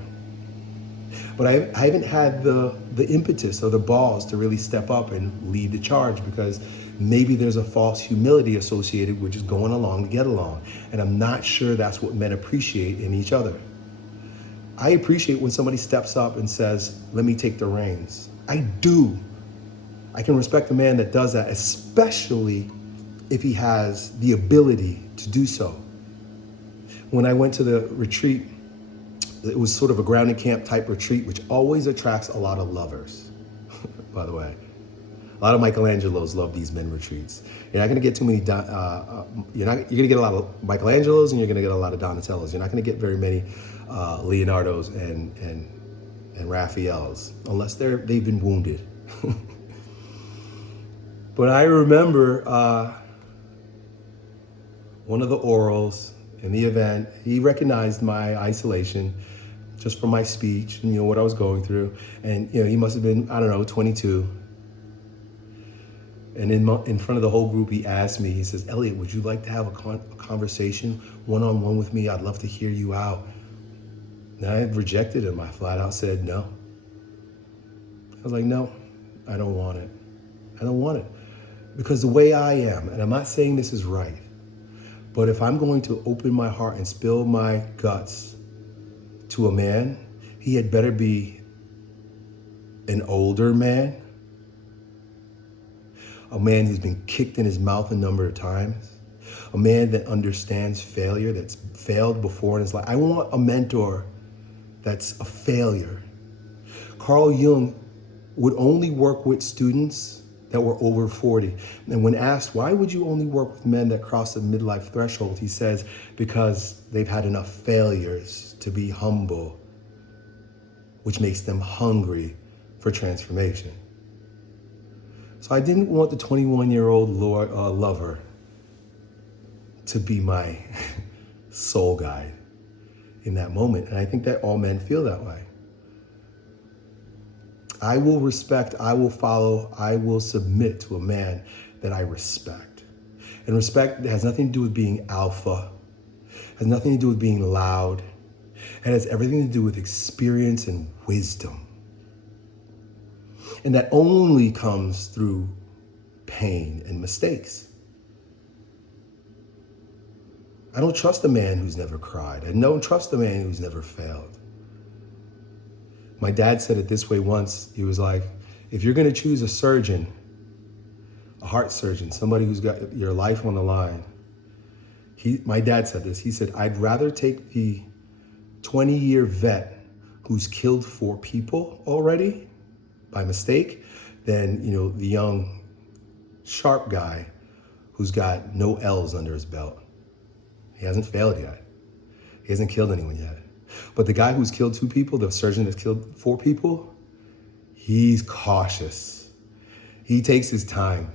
But I haven't had the impetus or the balls to really step up and lead the charge because Maybe there's a false humility associated with just going along to get along. And I'm not sure that's what men appreciate in each other. I appreciate when somebody steps up and says, let me take the reins. I do. I can respect a man that does that, especially if he has the ability to do so. When I went to the retreat, it was sort of a grounding camp type retreat, which always attracts a lot of lovers, by the way. A lot of Michelangelos love these men retreats. You're not going to get too many, you're going to get a lot of Michelangelos and you're going to get a lot of Donatellos. You're not going to get very many Leonardos and Raphaels, unless they've been wounded. But I remember one of the orals in the event, he recognized my isolation just from my speech and what I was going through. And he must have been, 22. And in front of the whole group, he asked me, he says, Elliot, would you like to have a conversation one-on-one with me? I'd love to hear you out. And I had rejected him. I flat out said no. I was like, no, I don't want it. I don't want it. Because the way I am, and I'm not saying this is right, but if I'm going to open my heart and spill my guts to a man, he had better be an older man, a man who's been kicked in his mouth a number of times, a man that understands failure, that's failed before in his life. I want a mentor that's a failure. Carl Jung would only work with students that were over 40. And when asked, why would you only work with men that cross the midlife threshold? He says, because they've had enough failures to be humble, which makes them hungry for transformation. So I didn't want the 21-year-old lover to be my soul guide in that moment. And I think that all men feel that way. I will respect, I will follow, I will submit to a man that I respect. And respect has nothing to do with being alpha, has nothing to do with being loud. It has everything to do with experience and wisdom. And that only comes through pain and mistakes. I don't trust a man who's never cried. I don't trust a man who's never failed. My dad said it this way once. He was like, if you're going to choose a surgeon, a heart surgeon, somebody who's got your life on the line, my dad said this. He said, I'd rather take the 20-year vet who's killed 4 people already by mistake than, the young, sharp guy who's got no L's under his belt. He hasn't failed yet. He hasn't killed anyone yet. But the guy who's killed 2 people, the surgeon that's killed 4 people, he's cautious. He takes his time.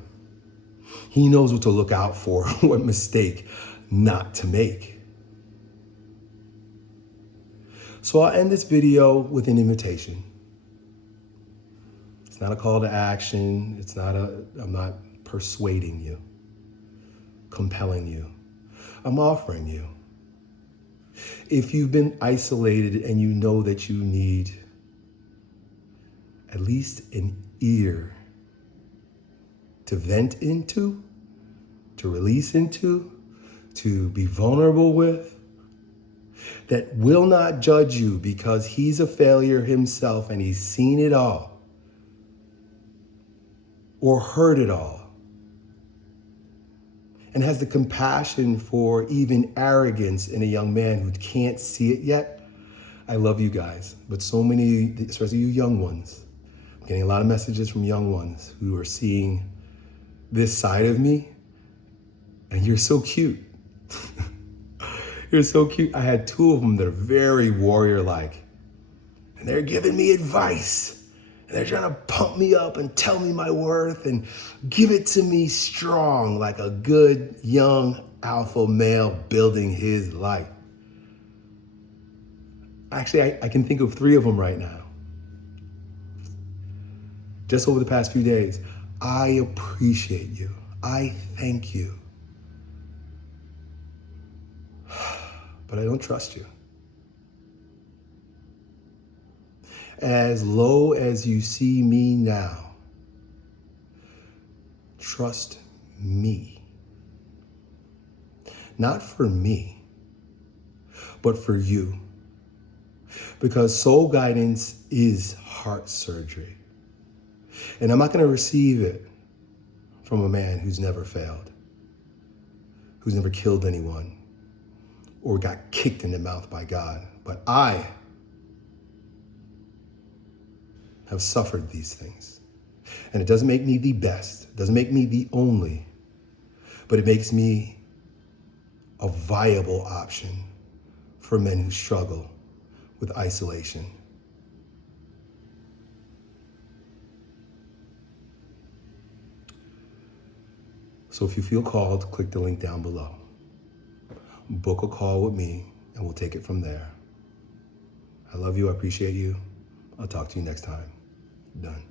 He knows what to look out for, what mistake not to make. So I'll end this video with an invitation. It's not a call to action. I'm not persuading you, compelling you. I'm offering you. If you've been isolated and you know that you need at least an ear to vent into, to release into, to be vulnerable with, that will not judge you because he's a failure himself and he's seen it all or heard it all, and has the compassion for even arrogance in a young man who can't see it yet, I love you guys. But so many, especially you young ones, I'm getting a lot of messages from young ones who are seeing this side of me, and you're so cute. You're so cute. I had 2 of them that are very warrior-like, and they're giving me advice. And they're trying to pump me up and tell me my worth and give it to me strong like a good young alpha male building his life. Actually, I can think of 3 of them right now. Just over the past few days, I appreciate you. I thank you. But I don't trust you. As low as you see me now, trust me. Not for me, but for you. Because soul guidance is heart surgery. And I'm not going to receive it from a man who's never failed, who's never killed anyone, or got kicked in the mouth by God. But I have suffered these things. And it doesn't make me the best, it doesn't make me the only, but it makes me a viable option for men who struggle with isolation. So if you feel called, click the link down below. Book a call with me, and we'll take it from there. I love you. I appreciate you. I'll talk to you next time. Done.